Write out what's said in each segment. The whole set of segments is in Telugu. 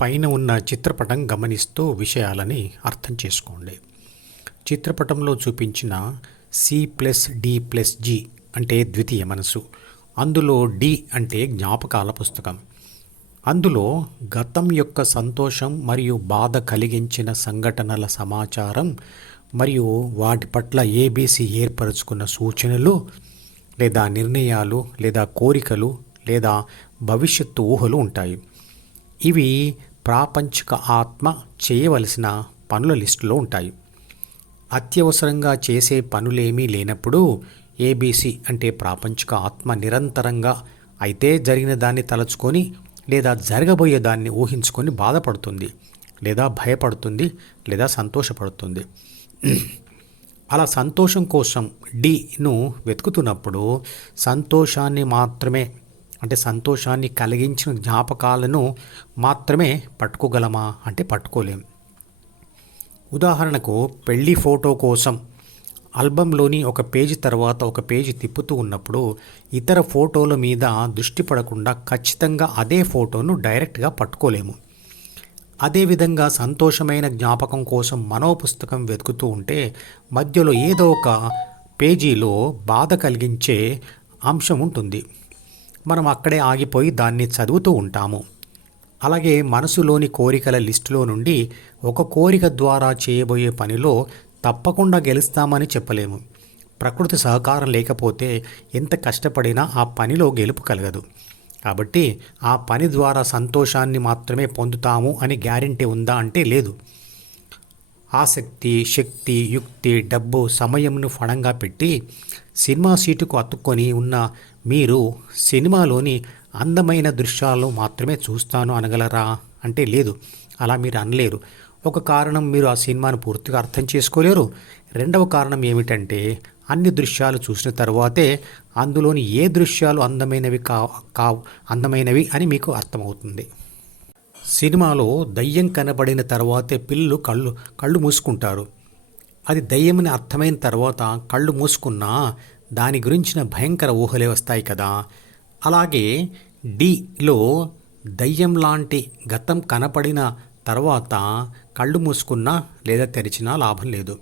పైన ఉన్న చిత్రపటం గమనిస్తూ విషయాలని అర్థం చేసుకోండి. చిత్రపటంలో చూపించిన C plus D plus G అంటే ద్వితీయ మనసు అందులో డి అంటే జ్ఞాపకాల పుస్తకం. అందులో గతం యొక్క సంతోషం మరియు బాధ కలిగించిన సంఘటనల సమాచారం మరియు వాటి పట్ల ఏబీసీ ఏర్పరచుకున్న సూచనలు లేదా నిర్ణయాలు లేదా కోరికలు లేదా భవిష్యత్తు ఊహలు ఉంటాయి. ఇవి ప్రాపంచిక ఆత్మ చేయవలసిన పనుల లిస్టులో ఉంటాయి. అత్యవసరంగా చేసే పనులేమీ లేనప్పుడు ఏబీసీ అంటే ప్రాపంచిక ఆత్మ నిరంతరంగా అయితే జరిగిన దాన్ని తలుచుకొని లేదా జరగబోయే దాన్ని ఊహించుకొని బాధపడుతుంది లేదా భయపడుతుంది లేదా సంతోషపడుతుంది. అలా సంతోషం కోసం డిను వెతుకుతున్నప్పుడు సంతోషాన్ని మాత్రమే అంటే సంతోషాన్ని కలిగించిన జ్ఞాపకాలను మాత్రమే పట్టుకోగలమా? అంటే పట్టుకోలేం. ఉదాహరణకు పెళ్ళి ఫోటో కోసం ఆల్బంలోని ఒక పేజీ తర్వాత ఒక పేజీ తిప్పుతూ ఉన్నప్పుడు ఇతర ఫోటోల మీద దృష్టి పడకుండా ఖచ్చితంగా అదే ఫోటోను డైరెక్ట్గా పట్టుకోలేము. అదేవిధంగా సంతోషమైన జ్ఞాపకం కోసం మనో పుస్తకం వెతుకుతూ ఉంటే మధ్యలో ఏదో ఒక పేజీలో బాధ కలిగించే అంశం ఉంటుంది. మనం అక్కడే ఆగిపోయి దాన్ని చదువుతూ ఉంటాము. అలాగే మనసులోని కోరికల లిస్టులో నుండి ఒక కోరిక ద్వారా చేయబోయే పనిలో తప్పకుండా గెలుస్తామని చెప్పలేము. ప్రకృతి సహకారం లేకపోతే ఎంత కష్టపడినా ఆ పనిలో గెలుపు కలగదు. కాబట్టి ఆ పని ద్వారా సంతోషాన్ని మాత్రమే పొందుతాము అని గ్యారంటీ ఉందా అంటే లేదు. ఆసక్తి శక్తి యుక్తి డబ్బు సమయంను ఫణంగా పెట్టి సినిమా సీటుకు అతుక్కొని ఉన్న మీరు సినిమాలోని అందమైన దృశ్యాలు మాత్రమే చూస్తాను అనగలరా? అంటే లేదు. అలా మీరు అనలేరు. ఒక కారణం మీరు ఆ సినిమాను పూర్తిగా అర్థం చేసుకోలేరు. రెండవ కారణం ఏమిటంటే అన్ని దృశ్యాలు చూసిన తర్వాతే అందులోని ఏ దృశ్యాలు అందమైనవి కా కావు అందమైనవి అని మీకు అర్థమవుతుంది. సినిమాలో దయ్యం కనబడిన తర్వాతే పిల్లలు కళ్ళు కళ్ళు మూసుకుంటారు. అది దయ్యమని అర్థమైన తర్వాత కళ్ళు మూసుకున్నా దాని గురించిన భయంకర ఊహలే వస్తాయి కదా. అలాగే డిలో దయ్యం లాంటి గతం కనపడిన తర్వాత కళ్ళు మూసుకున్నా లేదా తెరిచినా లాభం లేదు.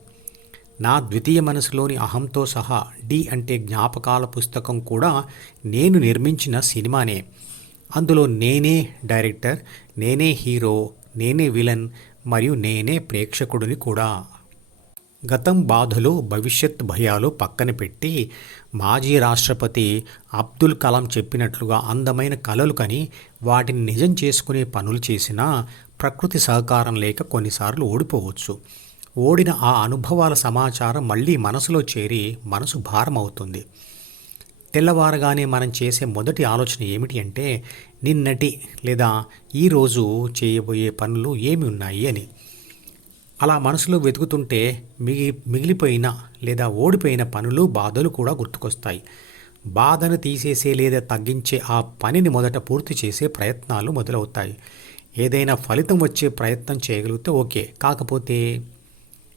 నా ద్వితీయ మనసులోని అహంతో సహా డి అంటే జ్ఞాపకాల పుస్తకం కూడా నేను నిర్మించిన సినిమానే. అందులో నేనే డైరెక్టర్ నేనే హీరో నేనే విలన్ మరియు నేనే ప్రేక్షకుడిని కూడా. గతం బాధలు భవిష్యత్ భయాలు పక్కన పెట్టి మాజీ రాష్ట్రపతి అబ్దుల్ కలాం చెప్పినట్లుగా అందమైన కలలు కని వాటిని నిజం చేసుకునే పనులు చేసినా ప్రకృతి సహకారం లేక కొన్నిసార్లు ఓడిపోవచ్చు. ఓడిన ఆ అనుభవాల సమాచారం మళ్ళీ మనసులో చేరి మనసు భారం అవుతుంది తెల్లవారగానే మనం చేసే మొదటి ఆలోచన ఏమిటి అంటే నిన్నటి లేదా ఈరోజు చేయబోయే పనులు ఏమి ఉన్నాయి అని. అలా మనసులో వెతుకుతుంటే మిగి మిగిలిపోయిన లేదా ఓడిపోయిన పనులు బాధలు కూడా గుర్తుకొస్తాయి. బాధను తీసేసే లేదా తగ్గించే ఆ పనిని మొదట పూర్తి చేసే ప్రయత్నాలు మొదలవుతాయి. ఏదైనా ఫలితం వచ్చే ప్రయత్నం చేయగలిగితే ఓకే. కాకపోతే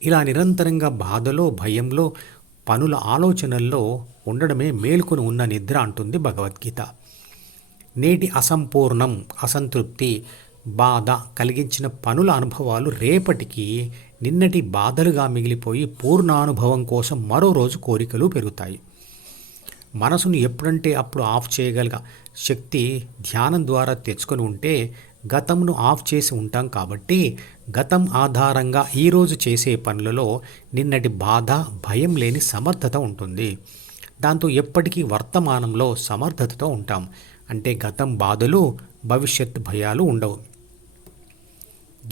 ఇలా నిరంతరంగా బాధలో భయంలో పనుల ఆలోచనల్లో ఉండడమే మేల్కొని ఉన్న నిద్ర అంటుంది భగవద్గీత. నేటి అసంపూర్ణం అసంతృప్తి బాధ కలిగించిన పనుల అనుభవాలు రేపటికి నిన్నటి బాధలుగా మిగిలిపోయి పూర్ణానుభవం కోసం మరో రోజు కోరికలు పెరుగుతాయి. మనసును ఎప్పుడంటే అప్పుడు ఆఫ్ చేయగల శక్తి ధ్యానం ద్వారా తెచ్చుకొని ఉంటే గతంను ఆఫ్ చేసి ఉంటాం కాబట్టి గతం ఆధారంగా ఈరోజు చేసే పనులలో నిన్నటి బాధ భయం లేని సమర్థత ఉంటుంది. దాంతో ఎప్పటికీ వర్తమానంలో సమర్థతతో ఉంటాం. అంటే గతం బాధలు భవిష్యత్ భయాలు ఉండవు.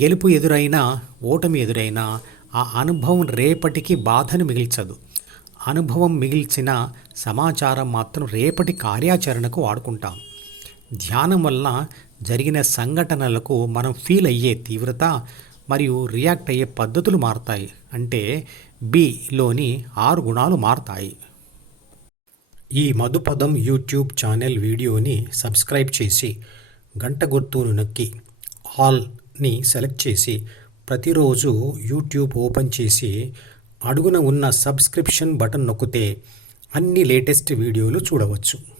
గెలుపు ఎదురైనా ఓటమి ఎదురైనా ఆ అనుభవం రేపటికి బాధను మిగిల్చదు. అనుభవం మిగిల్చిన సమాచారం మాత్రం రేపటి కార్యాచరణకు వాడుకుంటాం. ధ్యానం వల్ల జరిగిన సంఘటనలకు మనం ఫీల్ అయ్యే తీవ్రత మరియు రియాక్ట్ అయ్యే పద్ధతులు మారుతాయి. అంటే బిలోని ఆరు గుణాలు మారుతాయి. ఈ మధుపదం యూట్యూబ్ ఛానల్ వీడియోని సబ్స్క్రైబ్ చేసి గంట గుర్తును నొక్కి ఆల్ని సెలెక్ట్ చేసి ప్రతిరోజు యూట్యూబ్ ఓపెన్ చేసి అడుగున ఉన్న సబ్స్క్రిప్షన్ బటన్ నొక్కితే అన్ని లేటెస్ట్ వీడియోలు చూడవచ్చు.